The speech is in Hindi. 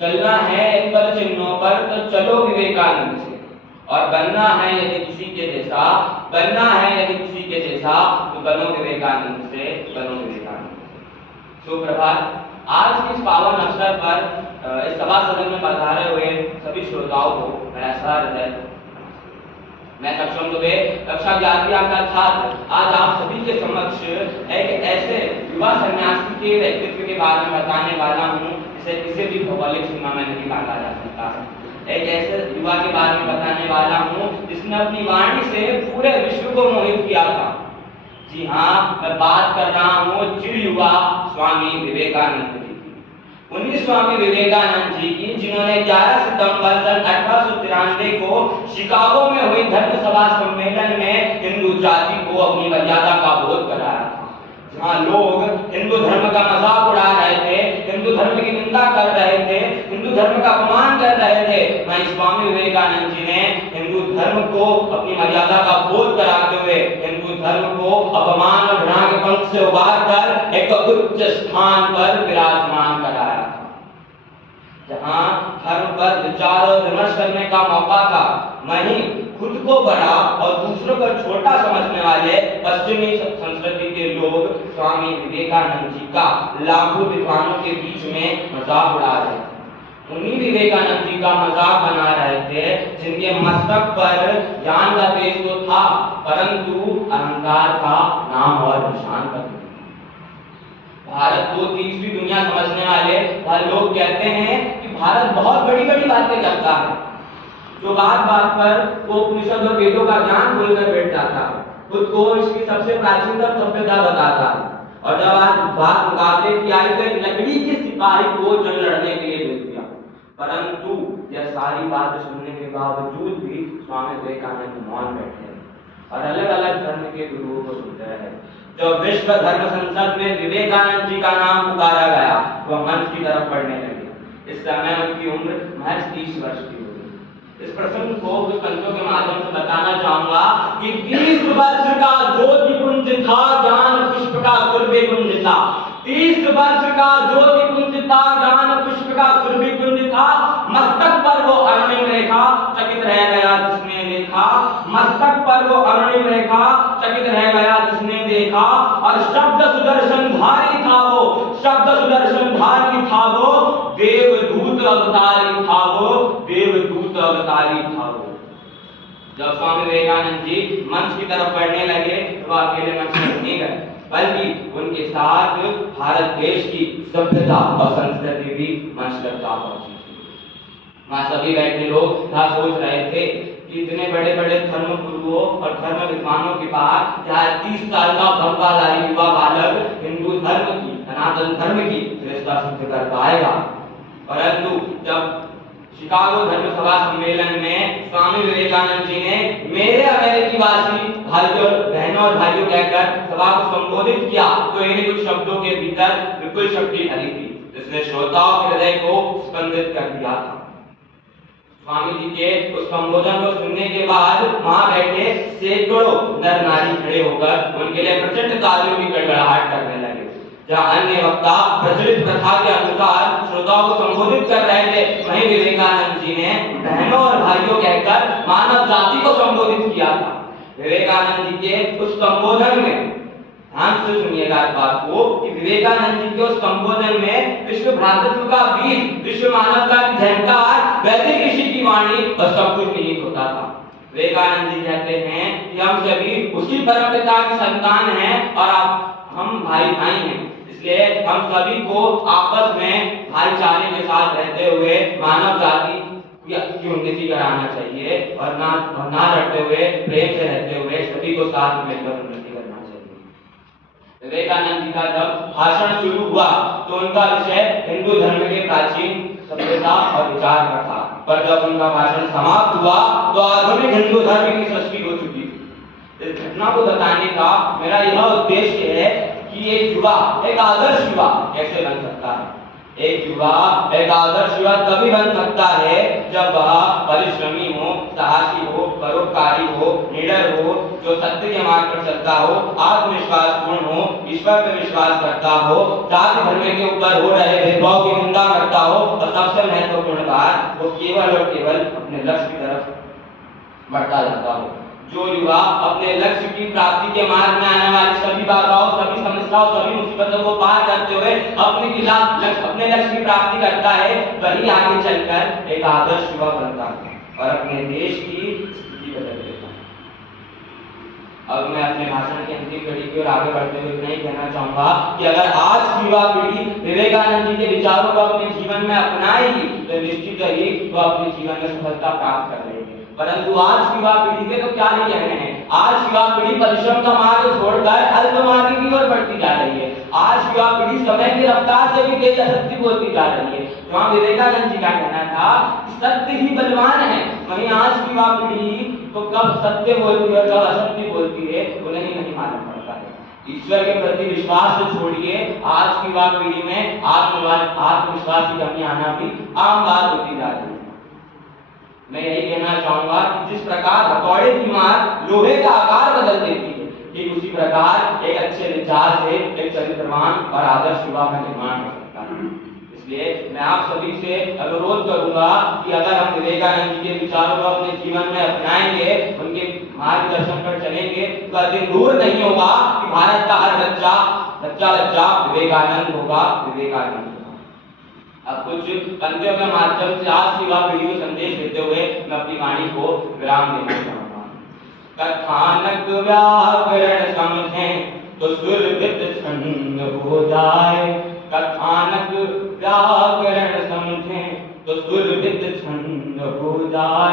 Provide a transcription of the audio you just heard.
चलना है इन पद चिन्हों पर तो चलो विवेकानंद से, और बनना है यदि किसी के जैसा, बनना है यदि किसी के जैसा तो बनो विवेकानंद से, बनो विवेकानंद से। सुप्रभात। आज के इस पावन अवसर पर इस सभा सदन में पधारे हुए सभी श्रोताओं को मेरा सहृदय मैं सक्षम दुबे कक्षा 11वीं का छात्र आज आप सभी के समक्ष एक ऐसे युवा सन्यासी के व्यक्तित्व के बारे में बताने वाला हूँ जिसे किसी भी भौगोलिक सीमा में नहीं बांधा जा सकता है। एक ऐसे युवा के बारे में बताने वाला हूँ जिसने अपनी वाणी से पूरे विश्व को मोहित किया था। जी हाँ, मैं बात कर रहा हूँ चिर युवा स्वामी विवेकानंद जी की। उन्हीं स्वामी विवेकानंद जी की जिन्होंने 11 सितंबर सन 1893 को शिकागो में हुई धर्म सभा सम्मेलन में हिंदू जाति को अपनी मर्यादा का बोध कराया था। जहाँ लोग हिंदू धर्म का मजाक उड़ा रहे थे, हिंदू धर्म की निंदा कर रहे थे, हिंदू धर्म का अपमान कर रहे थे, वहीं स्वामी विवेकानंद जी ने हिंदू धर्म को अपनी मर्यादा का बोध कराते हुए हिंदू धर्म को अपमान और घृणा के पंख से उबार कर एक उच्च स्थान पर विराजमान कराया। जहाँ धर्म पर विचार और विमर्श करने का मौका था, वहीं खुद को बड़ा और दूसरों को छोटा समझने वाले पश्चिमी संस्कृति के लोग स्वामी विवेकानंद जी का लाखों विद्वानों के बीच में मजाक उड़ा रहे थे। उन्हीं विवेकानंद जी का मजाक बना रहे थे जिनके मस्तक पर ज्ञान का तेज तो था, परंतु अहंकार का नाम और निशान पर। भारत को तीसरी दुनिया समझने वाले लोग कहते हैं कि भारत बहुत बड़ी बड़ी बातें करता है, जो बात बात पर वो उपनिषद और वेदों का ज्ञान बोलकर बैठ जाता है, खुद को इसकी सबसे प्राचीनतम सभ्यता बताता है, और जब आज बात मुकाबले की आई तो लकड़ी के सिपाही को जंग लड़ने के लिए भेज दिया। परंतु यह सारी बात सुनने के बावजूद भी स्वामी विवेकानंद मौन बैठे और अलग अलग धर्म के गुरुओं को सुनते रहे। जब विश्व धर्म संसद में विवेकानंद जी का नाम पुकारा गया तो मंच की तरफ बढ़ने लगे। इस समय उनकी उम्र महज 30 वर्ष की होगी। इस प्रसंग को कुछ पंक्तियों के माध्यम से बताना चाहूंगा कि 30 वर्ष का ज्योति पुंज था, ज्ञान पुष्प का सुरभि कुंज था। 30 वर्ष का ज्योति पुंज था, ज्ञान पुष्प का सुरभि कुंज था। मस्तक पर वो अरुणिम रेखा, चकित रह गया जिसने देखा। मस्तक पर वो अरुणिम रेखा, चकित रह गया जिसने देखा। और शब्द सुदर्शनधारी था वो, शब्द सुदर्शनधारी था वो, देवदूत अवतारी था वो, देवदूत अवतारी था वो। जब स्वामी विवेकानंद जी मंच की तरफ बढ़ने लगे तो वह अकेले मंच पर नहीं गए, बल्कि उनके साथ भारत देश की सभ्यता और संस्कृति भी मंच तक जा पहुंची। वहां सभी बैठे लोग था सोच रहे थे कि इतने बड़े बड़े धर्म गुरुओं और धर्म विद्वानों के बाद 30 साल का भंगाधारी युवा बालक हिंदू धर्म की, सनातन धर्म की श्रेष्ठता सिद्ध कर पाएगा। परंतु जब शिकागो धर्म सभा सम्मेलन में स्वामी विवेकानंद जी ने मेरे अमेरिकी वासी भाइयों बहनों और भाइयों कहकर सभा को संबोधित किया तो इन्हीं कुछ शब्दों के भीतर विपुल शक्ति भरी थी जिसने श्रोताओं के हृदय को स्पंदित कर दिया था। स्वामी जी के उस संबोधन को सुनने के बाद वहां बैठे सैकड़ों नर नारी खड़े होकर उनके लिए प्रचंड तालियों की गड़गड़ाहट करने लगे। जहाँ अन्य वक्ता प्रचलित प्रथा के अनुसार श्रोताओं को संबोधित कर रहे थे, वहीं विवेकानंद जी ने बहनों और भाइयों कहकर मानव जाति को संबोधित किया था। विवेकानंद जी के उस संबोधन में ध्यान से सुनिएगा इस बात को कि विवेकानंद जी के उस संबोधन में विश्व भ्रातृत्व का बीज, विश्व मानवता की झंकार, वैदिक ऋषि की वाणी और सब कुछ निहित होता था। विवेकानंद जी कहते हैं कि हम सभी उसी परमपिता की संतान हैं और हम भाई भाई हैं, इसलिए हम सभी को आपस में भाईचारे के साथ रहते हुए मानव जाति की उन्नति कराना चाहिए और ना लड़ते हुए प्रेम से रहते हुए सभी को साथ में मिलकर उन्नति करना चाहिए। विवेकानंद जी का जब भाषण शुरू हुआ तो उनका विषय हिंदू धर्म के प्राचीन सभ्यता और विचार का था, पर जब उनका भाषण समाप्त हुआ तो आधुनिक हिंदू धर्म की सृष्टि हो चुकी थी। इस घटना को बताने का मेरा यह उद्देश्य है कि एक युवा, एक आदर्श युवा कैसे बन सकता है। एक युवा एक आदर्श युवा तभी बन सकता है जब वह परिश्रमी हो, साहसी हो, परोपकारी हो, निडर हो, जो सत्य के मार्ग पर चलता हो, आत्मविश्वास पूर्ण हो, ईश्वर पर विश्वास करता हो, जाति धर्म के ऊपर हो रहे भेदभाव की निंदा करता हो और सबसे महत्वपूर्ण वो केवल और केवल अपने लक्ष्य की तरफ बढ़ता जाता हो। जो युवा अपने लक्ष्य की प्राप्ति के मार्ग में आने वाली सभी बाधाओं, सभी समस्याओं, सभी मुसीबतों को पार करते हुए अपने लक्ष्य की प्राप्ति करता है, वही आगे चलकर एक आदर्श युवा बनता है और अपने देश की स्थिति बदल देता है। अब मैं अपने भाषण की अंतिम कड़ी की ओर आगे बढ़ते हुए इतना ही कहना चाहूंगा कि अगर आज की युवा पीढ़ी विवेकानंद जी के विचारों को अपने जीवन में अपनाएगी तो निश्चित ही वो अपने जीवन में सफलता प्राप्त कर लेगी। परंतु आज की युवा पीढ़ी के तो क्या ही कहने हैं। आज की युवा पीढ़ी परिश्रम का मार्ग छोड़कर अल्प मार्ग की ओर बढ़ती जा रही है। आज की युवा पीढ़ी समय की रफ्तार से भी तेज असत्य बोलती जा रही है। वहाँ विवेकानंद जी का कहना था सत्य ही बलवान है, वहीं आज की युवा पीढ़ी तो कब सत्य बोलती है और कब असत्य बोलती है उन्हें नहीं मालूम पड़ता है। ईश्वर के प्रति विश्वास को छोड़िए, आज की युवा पीढ़ी में आत्मविश्वास की कमी आना भी आम बात होती जा रही है। मैं यही कहना चाहूंगा कि जिस प्रकार हथौड़े की मार लोहे का आकार बदल देती है, ठीक उसी प्रकार एक अच्छे विचार से एक चरित्रवान और आदर्श युवा का निर्माण हो सकता है। इसलिए मैं आप सभी से अनुरोध करूंगा कि अगर हम विवेकानंद जी के विचारों को अपने जीवन में अपनाएंगे, उनके मार्गदर्शन पर चलेंगे, तो दिन दूर नहीं होगा कि भारत का हर बच्चा विवेकानंद होगा, विवेकानंद। अब कुछ पंक्तियों के माध्यम से आज की युवा पीढ़ी को संदेश देते हुए मैं अपनी वाणी को विराम देना चाहूंगा। कथानक व्याकरण समझें तो सुरभित छंद हो जाए, कथानक व्याकरण समझें तो सुरभित छंद हो जाए।